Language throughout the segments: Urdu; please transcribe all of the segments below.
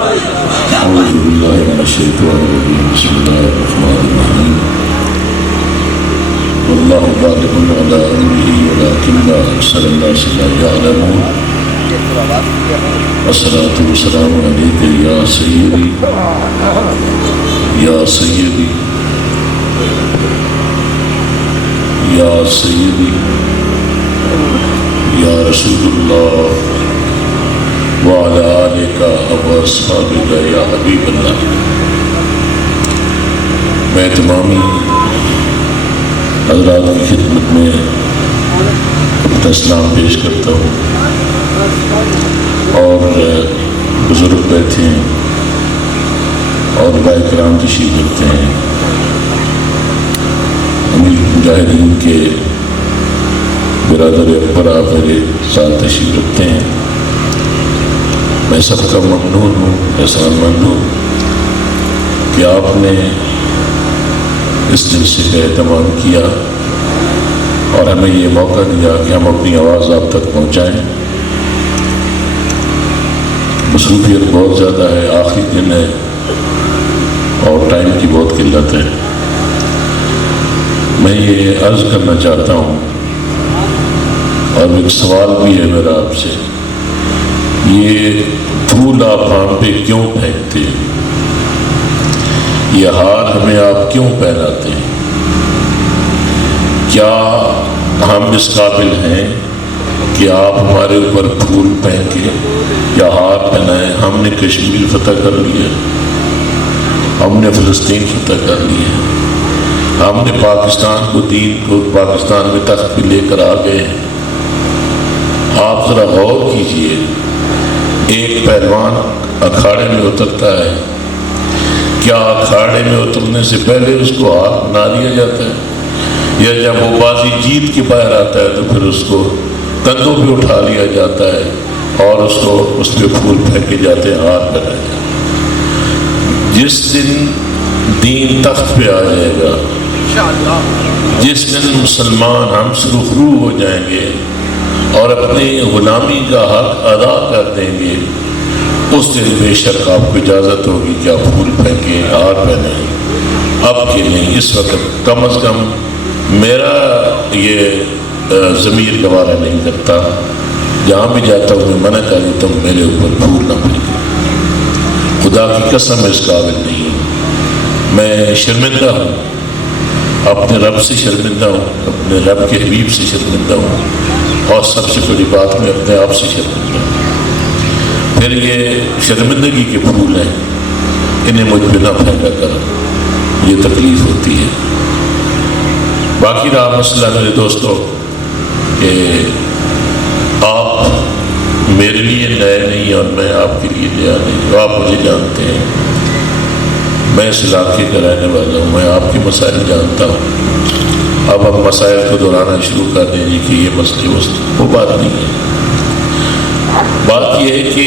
أعوذ بالله من الشيطان الرجيم بسم الله الرحمن الرحيم والله غالب على أمره ولكن أكثر الناس لا يعلمون والصلاة والسلام عليك يا سيدي يا سيدي يا سيدي يا رسول الله وعلى آلك وأصحابك یا حبیب اللہ۔ میں تمامی حضرات کی خدمت میں اپنا سلام پیش کرتا ہوں اور بزرگ بیٹھے ہیں اور بھائی کرام تشریف رکھتے ہیں، امیر مجاہدین کے برادر اکبر آپ میرے ساتھ تشریف رکھتے ہیں۔ میں سب کا ممنون ہوں، احسان مند ہوں کہ آپ نے اس جلسے کا اہتمام کیا اور ہمیں یہ موقع دیا کہ ہم اپنی آواز آپ تک پہنچائیں۔ مصروفیت بہت زیادہ ہے، آخری دن ہے اور ٹائم کی بہت قلت ہے۔ میں یہ عرض کرنا چاہتا ہوں اور ایک سوال بھی ہے میرا آپ سے، یہ پھول آپ ہم پہ کیوں پھینکتے ہیں؟ یہ ہار ہمیں آپ کیوں پہناتے ہیں؟ کیا ہم اس قابل ہیں کہ آپ ہمارے اوپر پھول پھینکیں یا ہار پہنائیں؟ ہم نے کشمیر فتح کر لیا، ہم نے فلسطین فتح کر لیا، ہم نے پاکستان کو، دین کو پاکستان میں تخت پہ لے کر آ گئے۔ آپ ذرا غور کیجئے، ایک پہلوان اکھاڑے میں اترتا ہے، کیا اکھاڑے میں اترنے سے پہلے اس کو ہاتھ بنا دیا جاتا ہے، یا جب وہ بازی جیت کے باہر آتا ہے تو پھر اس کو کندھوں پہ اٹھا لیا جاتا ہے اور اس پہ پھول پھینکے جاتے ہیں، ہاتھ بنائے جاتے ہیں؟ جس دن دین تخت پہ آ جائے گا، جس دن مسلمان ہم سرخرو ہو جائیں گے اور اپنی غلامی کا حق ادا کر دیں گے، اس دن بے شک آپ کو اجازت ہوگی کہ آپ پھول پھینکیں، ہار پہنیں۔ اب کے نہیں، اس وقت کم از کم میرا یہ ضمیر گوارا نہیں کرتا، جہاں بھی جاتا ہوں میں منع کر دیتا ہوں میرے اوپر پھول نہ پھینکیں۔ خدا کی قسم اس قابل نہیں ہوں، میں شرمندہ ہوں، اپنے رب سے شرمندہ ہوں، اپنے رب کے حبیب سے شرمندہ ہوں، اور سب سے بڑی بات میں اپنے آپ سے شرمندہ ہوں۔ پھر یہ شرمندگی کے پھول ہیں، انہیں مجھ پہ نہ پھینکا کر، یہ تکلیف ہوتی ہے۔ باقی رہا مسئلہ میرے دوستوں کہ آپ میرے لیے نئے نہیں اور میں آپ کے لیے نیا نہیں، آپ مجھے جانتے ہیں، میں اس علاقے کا رہنے والا ہوں، میں آپ کے مسائل جانتا ہوں۔ اب ہم مسائل کو دہرانا شروع کر دیں گے کہ یہ مسئلے وہ بات نہیں ہے۔ بات یہ ہے کہ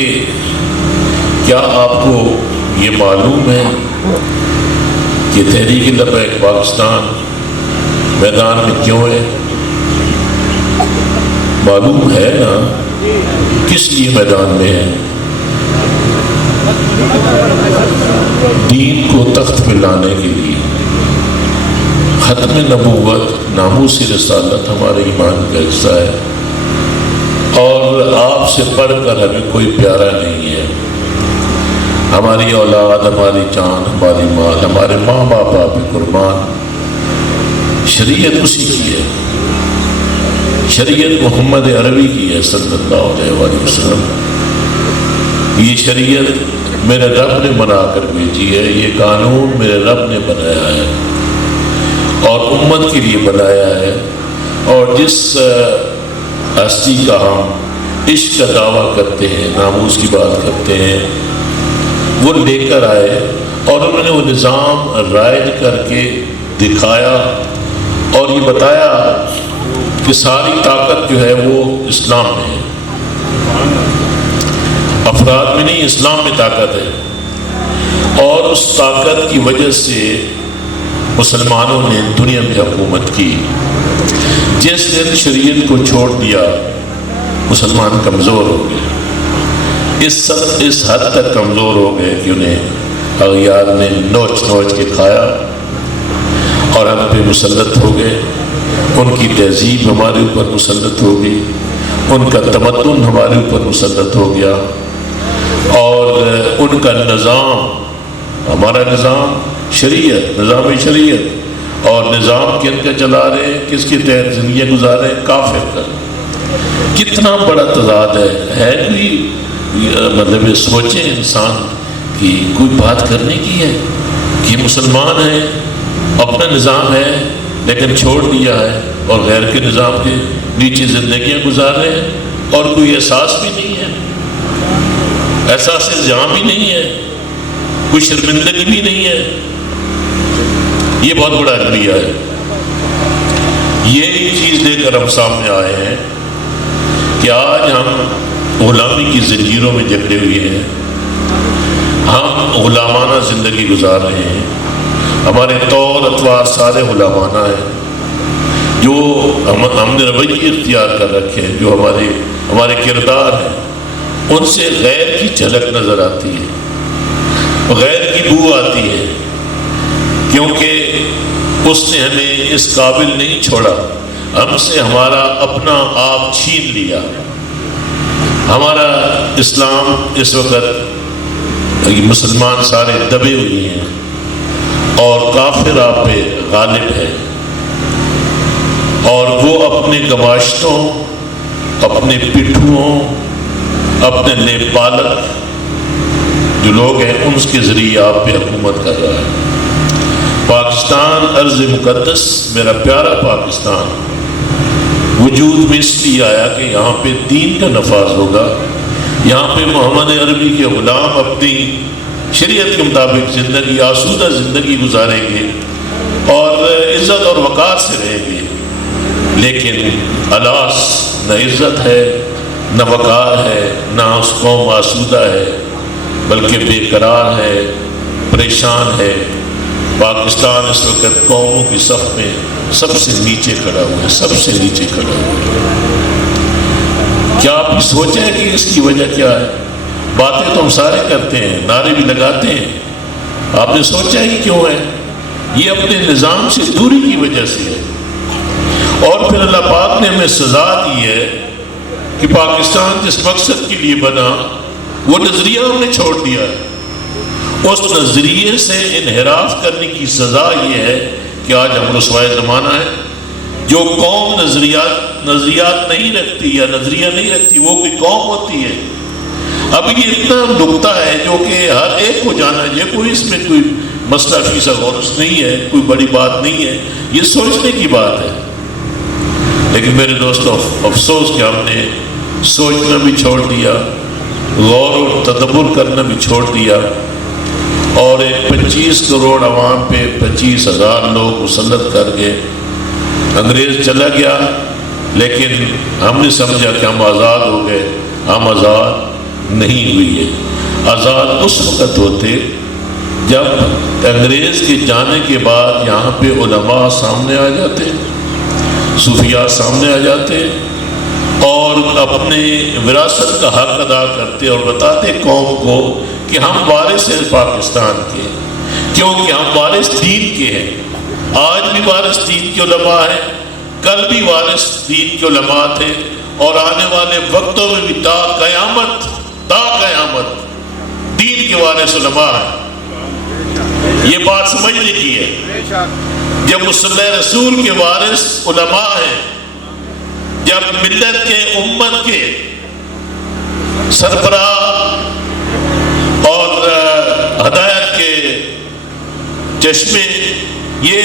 کیا آپ کو یہ معلوم ہے کہ تحریک لبیک پاکستان میدان میں کیوں ہے؟ معلوم ہے نا کس لیے میدان میں ہے؟ دین کو تخت پہ لانے کے لیے۔ ختم نبوت، ناموس رسالت ہمارے ایمان کا حصہ ہے، اور آپ سے بڑھ کر ہمیں کوئی پیارا نہیں ہے۔ ہماری اولاد، ہماری جان، ہماری مال، ہمارے ماں باپ آپ قربان۔ شریعت اسی کی ہے، شریعت محمد عربی کی ہے صلی اللہ علیہ وسلم۔ یہ شریعت میرے رب نے بنا کر بھیجی ہے، یہ قانون میرے رب نے بنایا ہے اور امت کے لیے بنایا ہے، اور جس ہستی کا ہم عشق کا دعویٰ کرتے ہیں، ناموس کی بات کرتے ہیں، وہ لے کر آئے اور انہوں نے وہ نظام رائج کر کے دکھایا اور یہ بتایا کہ ساری طاقت جو ہے وہ اسلام میں ہے، افراد میں نہیں، اسلام میں طاقت ہے، اور اس طاقت کی وجہ سے مسلمانوں نے دنیا میں حکومت کی۔ جس دن شریعت کو چھوڑ دیا مسلمان کمزور ہو گئے۔ اس حد تک کمزور ہو گئے کہ انہیں اغیار نے نوچ نوچ کے کھایا اور ہم پہ مسلط ہو گئے. ان کی تہذیب ہمارے اوپر مسلط ہو گئی، ان کا تمدن ہمارے اوپر مسلط ہو گیا، اور ان کا نظام، ہمارا نظام شریعت، نظام شریعت، اور نظام کن کا چلا رہے ہیں، کس کے تحت زندگی گزارے ہیں؟ کافر کا. کتنا بڑا تضاد ہے کوئی مطلب یہ سوچے انسان کہ کوئی بات کرنے کی ہے کہ مسلمان ہیں، اپنا نظام ہے لیکن چھوڑ دیا ہے اور غیر کے نظام کے نیچے زندگیاں گزار رہے ہیں، اور کوئی احساس بھی نہیں ہے، احساس الزام بھی نہیں ہے، کوئی شرمندگی بھی نہیں ہے. یہ بہت بڑا المیہ ہے. یہ چیز لے کر ہم سامنے آئے ہیں کہ آج ہم غلامی کی زنجیروں میں جکڑے ہوئے ہیں، ہم غلامانہ زندگی گزار رہے ہیں، ہمارے طور اطوار سارے غلامانہ ہیں. جو ہم نے رویے اختیار کر رکھے ہیں، جو ہمارے کردار ہیں، ان سے غیر کی جھلک نظر آتی ہے، غیر کی بو آتی ہے، کیونکہ اس نے ہمیں اس قابل نہیں چھوڑا، ہم سے ہمارا اپنا آپ چھین لیا. ہمارا اسلام اس وقت مسلمان سارے دبے ہوئے ہیں اور کافر آپ پہ غالب ہے، اور وہ اپنے گماشتوں، اپنے پٹھوؤں، اپنے نیب پالک جو لوگ ہیں ان کے ذریعے آپ پہ حکومت کر رہا ہے. پاکستان ارض مقدس، میرا پیارا پاکستان، وجود میں اس لیے آیا کہ یہاں پہ دین کا نفاذ ہوگا، یہاں پہ محمد عربی کے غلام اپنی شریعت کے مطابق زندگی، آسودہ زندگی گزاریں گے اور عزت اور وقار سے رہیں گے. لیکن الاس، نہ عزت ہے، نہ وقار ہے، نہ اس قوم آسودہ ہے، بلکہ بے قرار ہے، پریشان ہے. پاکستان اس وقت قوموں کی صف میں سب سے نیچے کھڑا ہوا ہے، سب سے نیچے کھڑا ہوا ہے. کیا آپ نے سوچا ہے کہ اس کی وجہ کیا ہے؟ باتیں تو ہم سارے کرتے ہیں، نعرے بھی لگاتے ہیں، آپ نے سوچا ہی کیوں ہے؟ یہ اپنے نظام سے دوری کی وجہ سے ہے. اور پھر اللہ پاک نے ہمیں سزا دی ہے کہ پاکستان جس مقصد کے لیے بنا وہ نظریہ ہم نے چھوڑ دیا ہے. اس نظریے سے انحراف کرنے کی سزا یہ ہے کہ آج ہم رسوائے زمانہ ہے. جو قوم نظریات نہیں رکھتی یا نظریہ نہیں رکھتی وہ کوئی قوم ہوتی ہے. اب یہ اتنا نکتہ ہے جو کہ ہر ایک کو جانا ہے، کوئی اس میں کوئی مسئلہ فیصد غورس نہیں ہے، کوئی بڑی بات نہیں ہے، یہ سوچنے کی بات ہے. لیکن میرے دوستوں، افسوس کہ ہم نے سوچنا بھی چھوڑ دیا، غور و تدبر کرنا بھی چھوڑ دیا، اور ایک 25 کروڑ عوام پہ 25,000 لوگ مسلط کر گئے. انگریز چلا گیا لیکن ہم نے سمجھا کہ ہم آزاد ہو گئے. ہم آزاد نہیں ہوئی ہے. آزاد اس وقت ہوتے جب انگریز کے جانے کے بعد یہاں پہ علماء سامنے آ جاتے، صوفیاء سامنے آ جاتے اور اپنے وراثت کا حق ادا کرتے اور بتاتے قوم کو کہ ہم وارث ہیں پاکستان کے، کیونکہ ہم وارث دین کے ہیں. آج بھی وارث دین کے علماء ہیں، کل بھی وارث دین کے علماء تھے، اور آنے والے وقتوں میں بھی تا قیامت دین کے وارث علماء ہیں. یہ بات سمجھنے کی ہے. جب مصلی رسول کے وارث علماء ہیں، جب ملت کے، امت کے سربراہ اور ہدایت کے چشمے یہ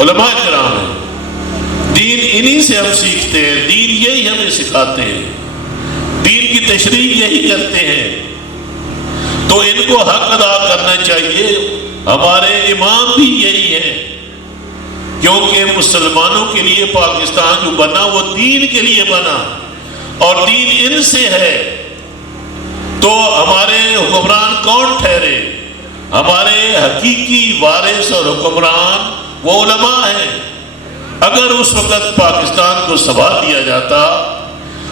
علماء کرام ہیں، دین انہی سے ہم سیکھتے ہیں، دین یہی ہمیں سکھاتے ہیں، دین کی تشریح یہی کرتے ہیں، تو ان کو حق ادا کرنا چاہیے. ہمارے امام بھی یہی ہیں، کیونکہ مسلمانوں کے لیے پاکستان جو بنا وہ دین کے لیے بنا اور دین ان سے ہے. تو ہمارے حکمران کون ٹھہرے؟ ہمارے حقیقی وارث اور حکمران وہ علماء ہیں. اگر اس وقت پاکستان کو سنبھال دیا جاتا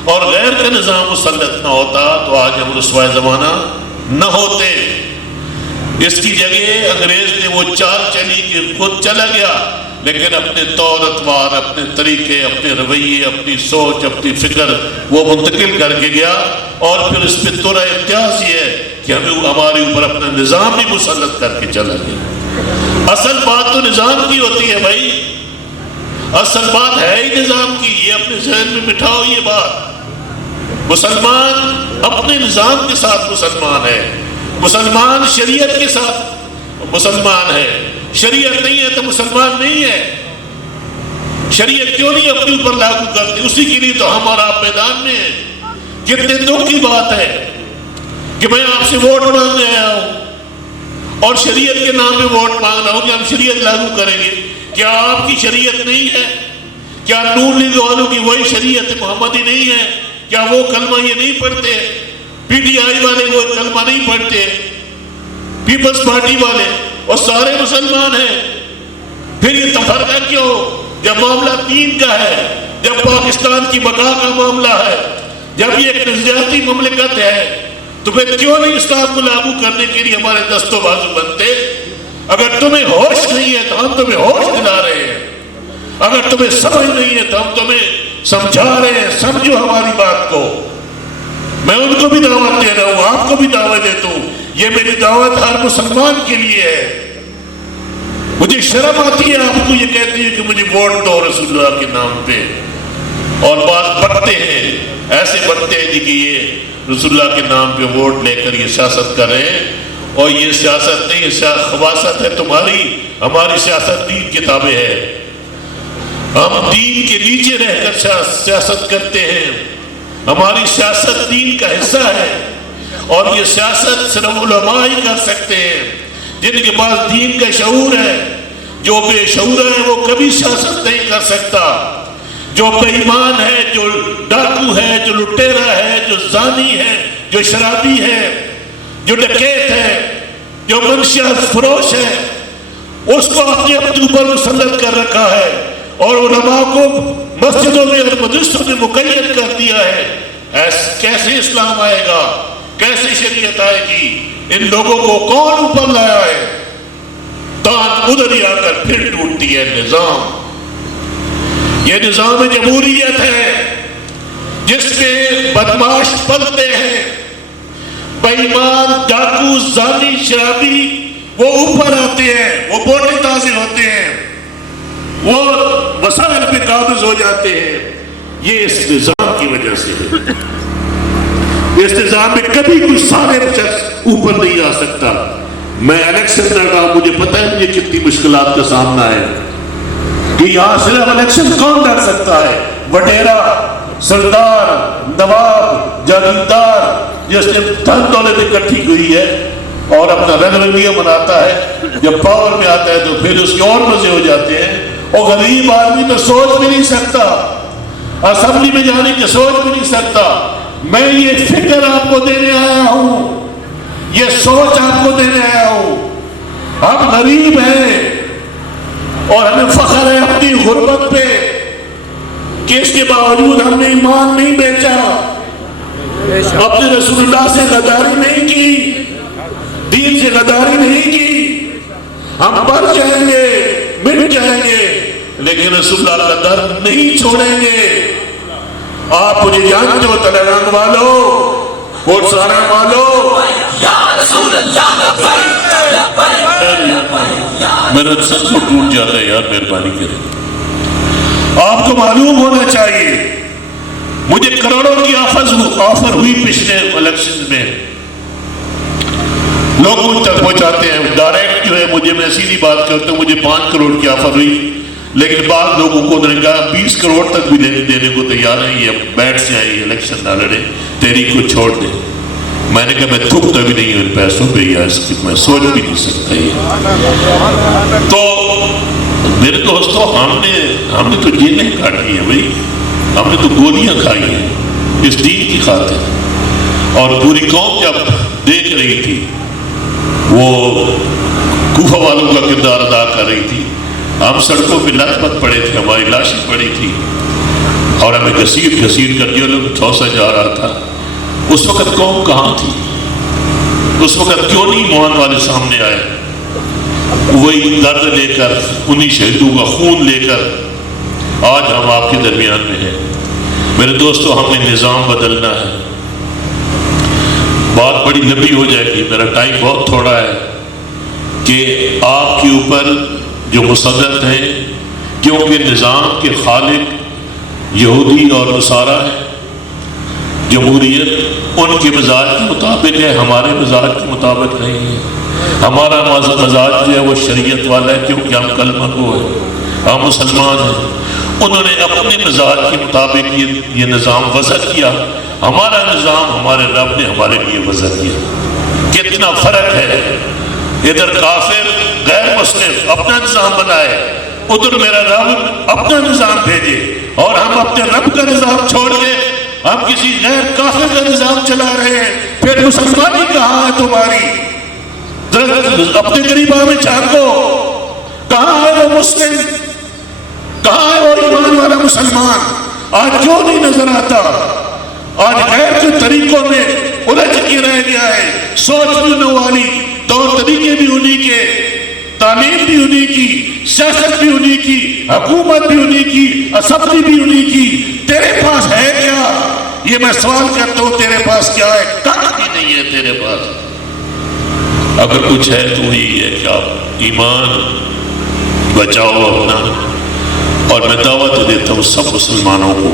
اور غیر کا نظام مسلط نہ ہوتا تو آج ہم رسوائے زمانہ نہ ہوتے. اس کی جگہ انگریز نے وہ چال چلی کہ خود چلا گیا، لیکن اپنے طور اتوار، اپنے طریقے، اپنے رویے، اپنی سوچ، اپنی فکر وہ منتقل کر کے گیا. اور پھر اس پہ تورا امتیاز یہ ہے کہ ہمیں ہمارے اوپر اپنا نظام بھی مسلط کر کے چلا گیا. اصل بات تو نظام کی ہوتی ہے بھائی، اصل بات ہے ہی نظام کی. یہ اپنے ذہن میں بٹھاؤ یہ بات. مسلمان اپنے نظام کے ساتھ مسلمان ہے، مسلمان شریعت کے ساتھ مسلمان ہے. شریعت نہیں ہے تو مسلمان نہیں ہے. شریعت کیوں نہیں اپنے اوپر لاگو کرتے؟ اسی کے لیے تو ہم اور آپ میدان میں ہیں. کتنے دکھ کی بات ہے کہ میں آپ سے ووٹ مانگنے آیا ہوں اور شریعت کے نام پہ ووٹ مانگ رہا ہوں کہ ہم شریعت لاگو کریں گے. کیا آپ کی شریعت نہیں ہے؟ کیا نون لیگ والوں کی وہی شریعت محمدی نہیں ہے؟ کیا وہ کلمہ یہ نہیں پڑھتے؟ پی ٹی آئی والے وہ کلمہ نہیں پڑھتے؟ پیپلز پارٹی والے اور سارے مسلمان ہیں. پھر یہ تفرقہ کیوں جب معاملہ دین کا ہے، جب پاکستان کی بقا کا معاملہ ہے، جب یہ ایک نظریاتی مملکت ہے، تو پھر کیوں نہیں اسلام کو لاگو کرنے کے لیے ہمارے دست و بازو بنتے؟ اگر تمہیں ہوش نہیں ہے تو ہم تمہیں ہوش دلا رہے ہیں. اگر تمہیں سمجھ نہیں ہے تو ہم تمہیں سمجھا رہے ہیں. سمجھو ہماری بات کو. میں ان کو بھی دعوت دے رہا ہوں، آپ کو بھی دعوت دیتا ہوں. یہ میری دعوت ہر مسلمان کے لیے ہے. مجھے شرم آتی ہے آپ کو یہ کہتی ہے کہ مجھے ووٹ دو رسول اللہ کے نام پہ. اور بات بڑھتے ہیں، ایسے بڑھتے ہیں کہ یہ رسول اللہ کے نام پہ ووٹ لے کر یہ سیاست کر رہے ہیں. اور یہ سیاست نہیں، خباثت ہے تمہاری. ہماری سیاست دین کے تابع ہے. ہم دین کے نیچے رہ کر سیاست کرتے ہیں. ہماری سیاست دین کا حصہ ہے. اور یہ سیاست صرف علماء ہی کر سکتے ہیں جن کے پاس دین کا شعور ہے. جو بے شعور ہے وہ کبھی سیاست نہیں کر سکتا. جو بے ایمان ہے، جو ڈاکو ہے، جو لٹیرا ہے، جو زانی ہے، جو شرابی ہے، جو ڈکیت ہے، جو منشیات فروش ہے، اس کو اپنے اوپر مسلط کر رکھا ہے. اور علماء کو مسجدوں میں اور مدرسوں میں مقید کر دیا ہے. کیسے اسلام آئے گا؟ کیسے شریعت آئے گی؟ ان لوگوں کو کون اوپر لایا ہے؟ تان ادھر ہی آ کر پھر ٹوٹتی ہے نظام. یہ نظام جمہوریت ہے جس میں بدماش پلتے ہیں، بے ایمان، ڈاکو، زانی، شرابی وہ اوپر آتے ہیں، وہ بوٹے تازے ہوتے ہیں، وہ وسائل پہ قابض ہو جاتے ہیں. یہ اس نظام کی وجہ سے ہے. اس نظام میں کبھی کوئی صالح شخص اوپر نہیں آ سکتا. میں الیکشن لڑ رہا ہوں، مجھے پتہ ہے مجھے کتنی مشکلات کا سامنا ہے کہ یہاں صرف الیکشن کون لڑ سکتا ہے؟ وڈیرا، سردار، نواب، جاگیردار جس نے دھن دولت اکٹھی ہوئی ہے اور اپنا رنگ رنگیہ مناتا ہے. جب پاور میں آتا ہے تو پھر اس کے اور مزے ہو جاتے ہیں. اور غریب آدمی تو سوچ بھی نہیں سکتا، اسمبلی میں جانے کی سوچ بھی نہیں سکتا. میں یہ فکر آپ کو دینے آیا ہوں، یہ سوچ آپ کو دینے آیا ہوں. ہم غریب ہیں اور ہمیں فخر ہے اپنی غربت پہ کہ اس کے باوجود ہم نے ایمان نہیں بیچا، اپنے رسول اللہ سے غداری نہیں کی، دین سے غداری نہیں کی. ہم مر جائیں گے، مٹ جائیں گے، لیکن رسول اللہ کا در نہیں چھوڑیں گے. آپ مجھے جانتے ہو تلنگانہ والوں، بولسارا والوں، میرا سر کو ٹوٹ جاتا ہے یار، مہربانی کریں. آپ کو معلوم ہونا چاہیے مجھے کروڑوں کی آفر ہوئی پچھلے الیکشن میں. لوگ مجھ تک پہنچاتے ہیں ڈائریکٹ جو ہے مجھے، میں سیدھی بات کرتا ہوں، مجھے 5 کروڑ کی آفر ہوئی، لیکن بعض لوگوں کو انہوں نے کہا 20 کروڑ تک بھی دینے کو تیار ہیں، یہ بیٹھ سے آئی الیکشن نہ لڑے، تیری کو چھوڑ دے. میں نے کہا میں تھکتا بھی نہیں ہوں ان پیسوں پہ، یا اس کی میں سوچ بھی نہیں سکتا. یہ تو میرے دوستوں ہم نے تو جیلیں کاٹی ہیں بھائی، ہم نے تو گولیاں کھائی ہیں اس دین کی خاطر. اور پوری قوم جب دیکھ رہی تھی، وہ کوفہ والوں کا کردار ادا کر رہی تھی. ہم سڑکوں پہ لت پت پڑے تھے، ہماری لاشیں پڑی تھی. اور ہمیں گھسیٹ گھسیٹ کر جو لوگ ٹھوسا جا رہا تھا. اس وقت قوم کہاں تھی؟ اس وقت کیوں نہیں موہن والے سامنے آئے؟ وہی درد لے کر، انہی شہیدوں کا خون لے کر آج ہم آپ کے درمیان میں ہیں. میرے دوستو، ہمیں نظام بدلنا ہے. بات بڑی لمبی ہو جائے گی، میرا ٹائم بہت تھوڑا ہے، کہ آپ کے اوپر جو مسلط ہے، کیونکہ نظام کے خالق یہودی اور نصارہ ہے. جمہوریت ان کے مزاج کے مطابق ہے، ہمارے مزاج کے مطابق نہیں ہے. ہمارا مزاج جو ہے وہ شریعت والا ہے، کیونکہ ہم کلمہ گو ہیں، ہم مسلمان ہیں. انہوں نے اپنے مزاج کے مطابق یہ نظام وضع کیا. ہمارا نظام ہمارے رب نے ہمارے لیے وضع کیا. کتنا فرق ہے! ادھر کافر غیر مسلم اپنا نظام بنائے، ادھر میرا رب اپنا نظام بھیجے، اور ہم اپنے رب کا نظام چھوڑ کے ہم کسی غیر کافر کا نظام چلا رہے ہیں. پھر مسلمانی کہاں ہے تمہاری؟ اپنے قریبا میں جھانکو، کہاں ہے وہ مسلم؟ کہاں ہے وہ ایمان والا مسلمان؟ آج کیوں نہیں نظر آتا؟ آج غیر کے طریقوں میں الجھ کے رہ گیا ہے. سوچ بھی نہ والی، طور طریقے بھی انہی کے، تعلیم بھی انہی کی، سیاست بھی انہی کی، حکومت بھی انہی کی، اسمبلی بھی انہی کی. تیرے پاس ہے کیا؟ یہ میں سوال کرتا ہوں، تیرے پاس کیا ہے؟ کچھ بھی نہیں ہے تیرے پاس. اگر کچھ ہے تو یہی ہے کہ آپ ایمان بچاؤ اپنا. اور میں دعوت دیتا ہوں سب مسلمانوں کو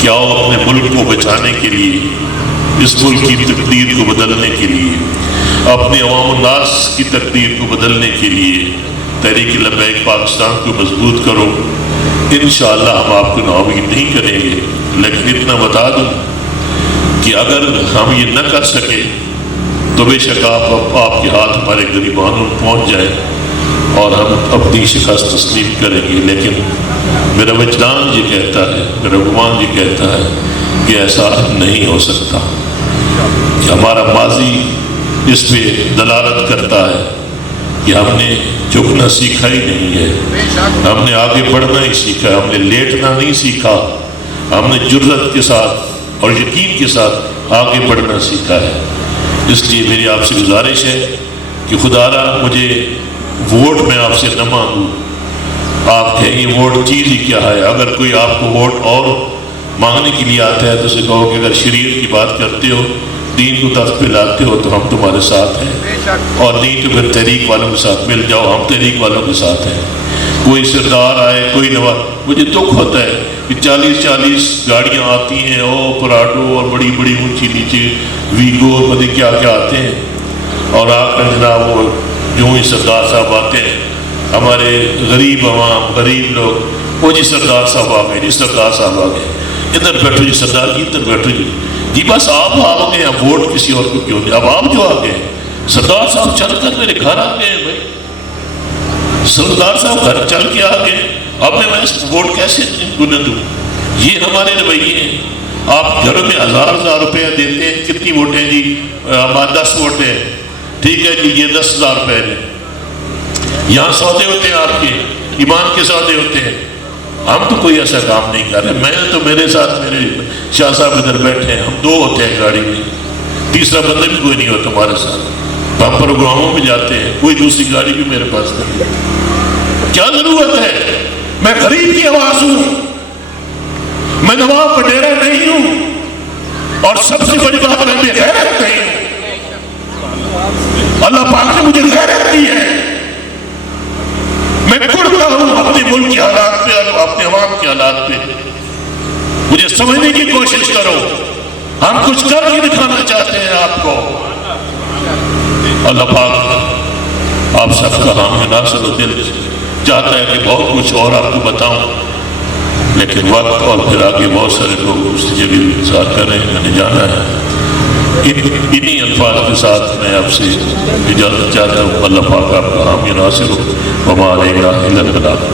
کہ آؤ اپنے ملک کو بچانے کے لیے، اس ملک کی تقدیر کو بدلنے کے لیے، اپنے عوام الناس کی تقدیر کو بدلنے کے لیے تحریک لبیک پاکستان کو مضبوط کرو. انشاءاللہ ہم آپ کو ناامید نہیں کریں گے، لیکن اتنا بتا دوں کہ اگر ہم یہ نہ کر سکے تو بے شک آپ کے ہاتھ ہمارے غریبانوں پہنچ جائے اور ہم اپنی شکست تسلیم کریں گے. لیکن میرا وجدان یہ کہتا ہے، میرا گمان یہ کہتا ہے کہ ایسا نہیں ہو سکتا، کہ ہمارا ماضی اس پہ دلالت کرتا ہے کہ ہم نے جھکنا سیکھا ہی نہیں ہے، ہم نے آگے بڑھنا ہی سیکھا ہے، ہم نے لیٹنا نہیں سیکھا، ہم نے جرأت کے ساتھ اور یقین کے ساتھ آگے بڑھنا سیکھا ہے. اس لیے میری آپ سے گزارش ہے کہ خدا را مجھے ووٹ میں آپ سے نہ مانگوں. آپ کہیں گے ووٹ چیز ہی کیا ہے؟ اگر کوئی آپ کو ووٹ اور مانگنے کے لیے آتا ہے تو اسے کہو کہ اگر شریعت کی بات کرتے ہو، دین کو تخت پہ لاتے ہو تو ہم تمہارے ساتھ ہیں، اور نہیں تو پھر تحریک والوں کے ساتھ مل جاؤ، ہم تحریک والوں کے ساتھ ہیں. کوئی سردار آئے، کوئی نواز، مجھے دکھ ہوتا ہے کہ 40 گاڑیاں آتی ہیں، پراڈو اور بڑی بڑی اونچی نیچے ویگو اور پتہ کیا کیا آتے ہیں، اور آ کر جناب وہ جو ہی سردار صاحب آتے ہیں، ہمارے غریب عوام، غریب لوگ، وہ جی سردار صاحب آ گئے، جی سردار صاحب آ گئے، ادھر بیٹھو جی سردار جی، ادھر بیٹھو جی بس آپ آ گئے، اب ووٹ کسی اور کو کیوں دیں؟ اب آپ جو آ گئے، سردار صاحب چل کر میرے گھر آ گئے ہیں بھائی، سردار صاحب گھر چل کے آ گئے، اب میں ووٹ کیسے انہیں دوں؟ یہ ہمارے رویے ہیں. آپ گھروں میں ہزار روپے دیتے ہیں، کتنی ووٹیں جی؟ ہمارے 10 ووٹیں، ٹھیک ہے جی، یہ 10,000 روپے ہیں. یہاں سودے ہوتے ہیں، آپ کے ایمان کے سودے ہوتے ہیں. ہم تو کوئی ایسا کام نہیں کر رہے. میں تو میرے ساتھ میرے شاہ صاحب ادھر بیٹھے ہیں، ہم 2 ہوتے ہیں گاڑی میں، تیسرا بندہ بھی کوئی نہیں ہوتا ہمارے ساتھ. ہم پروگراموں میں جاتے ہیں، کوئی دوسری گاڑی بھی میرے پاس نہیں. کیا ضرورت ہے؟ میں غریب کی آواز ہوں، میں نواب وڈیرا نہیں ہوں، اور سب سے بڑی بات میں غیرت نہیں ہوں. اللہ پاک نے مجھے غیرت دی ہے. میں پڑھتا ہوں اپنے ملک کے حالات پہ اور اپنے عوام کے حالات پہ. مجھے سمجھنے کی کوشش کرو، ہم کچھ کر کے دکھانا چاہتے ہیں آپ کو. اللہ پاک آپ سب کا حامی ناصر و دل چاہتا ہے کہ بہت کچھ اور آپ کو بتاؤں، لیکن وقت اور پھر آگے بہت سارے لوگ اس جگہ انتظار کر رہے ہیں، میں نے جانا ہے. انہی الفاظ کے ساتھ میں آپ سے اجازت چاہتا ہوں. اللہ پاک آپ کا حامی ناصر ہو. وما علینا الا البلاغ.